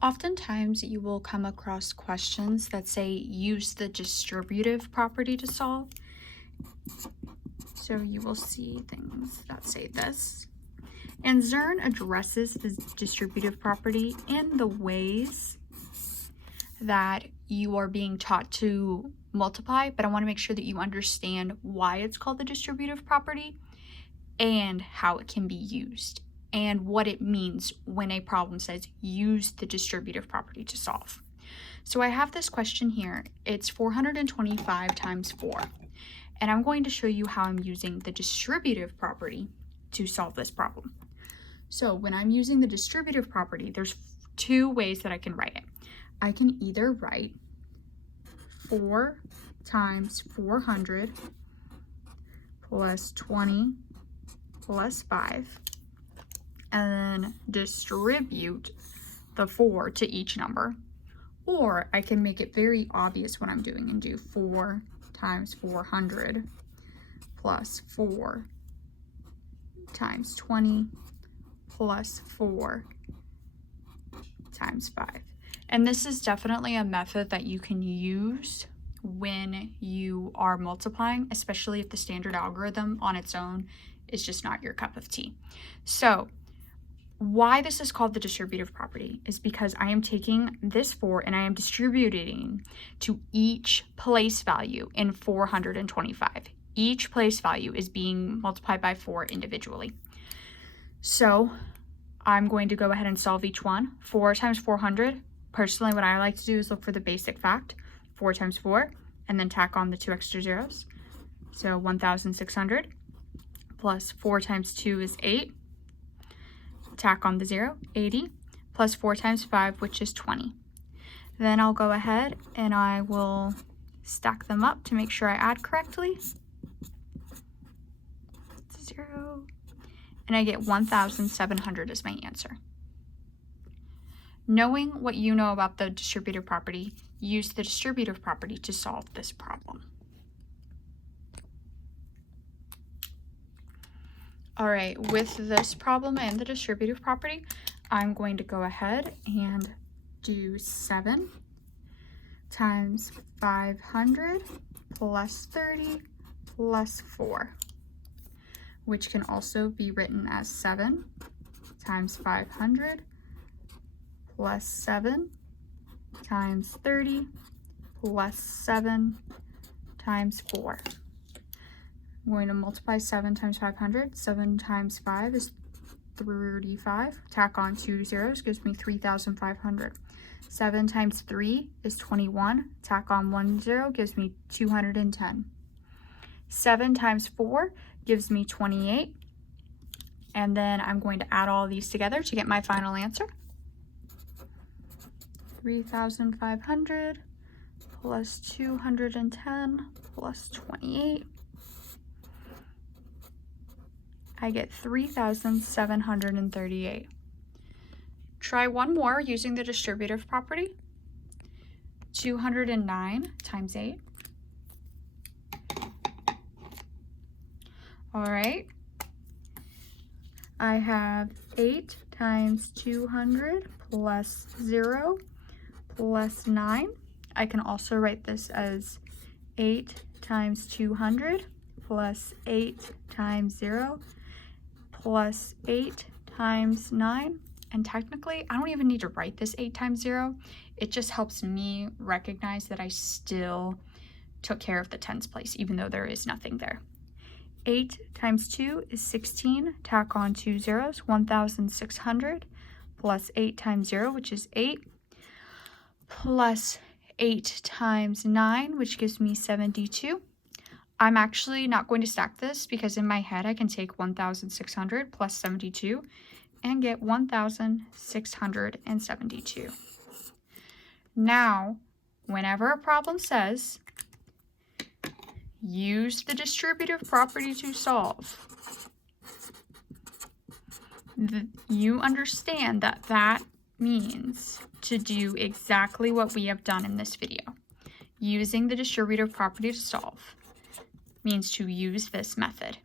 Oftentimes you will come across questions that say use the distributive property to solve. So you will see things that say this. And Zern addresses the distributive property in the ways that you are being taught to multiply, but I want to make sure that you understand why it's called the distributive property and how it can be used, and what it means when a problem says use the distributive property to solve. So I have this question here. It's 425 times 4. And I'm going to show you how I'm using the distributive property to solve this problem. So when I'm using the distributive property, there's two ways that I can write it. I can either write 4 times 400 plus 20 plus 5, and then distribute the 4 to each number. Or I can make it very obvious what I'm doing and do 4 times 400 plus 4 times 20 plus 4 times 5. And this is definitely a method that you can use when you are multiplying, especially if the standard algorithm on its own is just not your cup of tea. So why this is called the distributive property is because I am taking this 4 and I am distributing to each place value in 425. Each place value is being multiplied by 4 individually. So I'm going to go ahead and solve each one. 4 times 400. Personally, what I like to do is look for the basic fact. 4 times 4, and then tack on the 2 extra zeros. So 1,600 plus 4 times 2 is 8. Tack on the 0, 80, plus 4 times 5, which is 20. Then I'll go ahead and I will stack them up to make sure I add correctly. 0. And I get 1,700 as my answer. Knowing what you know about the distributive property, use the distributive property to solve this problem. All right, with this problem and the distributive property, I'm going to go ahead and do 7 times 500 plus 30 plus 4, which can also be written as 7 times 500 plus 7 times 30 plus 7 times 4. I'm going to multiply 7 times 500. 7 times 5 is 35. Tack on 2 zeros gives me 3,500. 7 times 3 is 21. Tack on 1 0 gives me 210. 7 times 4 gives me 28. And then I'm going to add all these together to get my final answer. 3,500 plus 210 plus 28. I get 3,738. Try one more using the distributive property. 209 times 8. All right. I have 8 times 200 plus 0 plus 9. I can also write this as 8 times 200 plus 8 times 0 plus 8 times 9. And technically, I don't even need to write this 8 times 0. It just helps me recognize that I still took care of the tens place, even though there is nothing there. 8 times 2 is 16. Tack on 2 zeros, 1,600 plus 8 times 0, which is 8, plus 8 times 9, which gives me 72. I'm actually not going to stack this because in my head I can take 1,600 plus 72 and get 1,672. Now, whenever a problem says use the distributive property to solve, you understand that that means to do exactly what we have done in this video. Using the distributive property to solve means to use this method.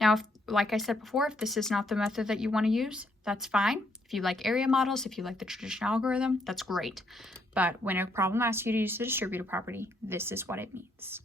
Now, like I said before, if this is not the method that you want to use, that's fine. If you like area models, if you like the traditional algorithm, that's great. But when a problem asks you to use the distributive property, this is what it means.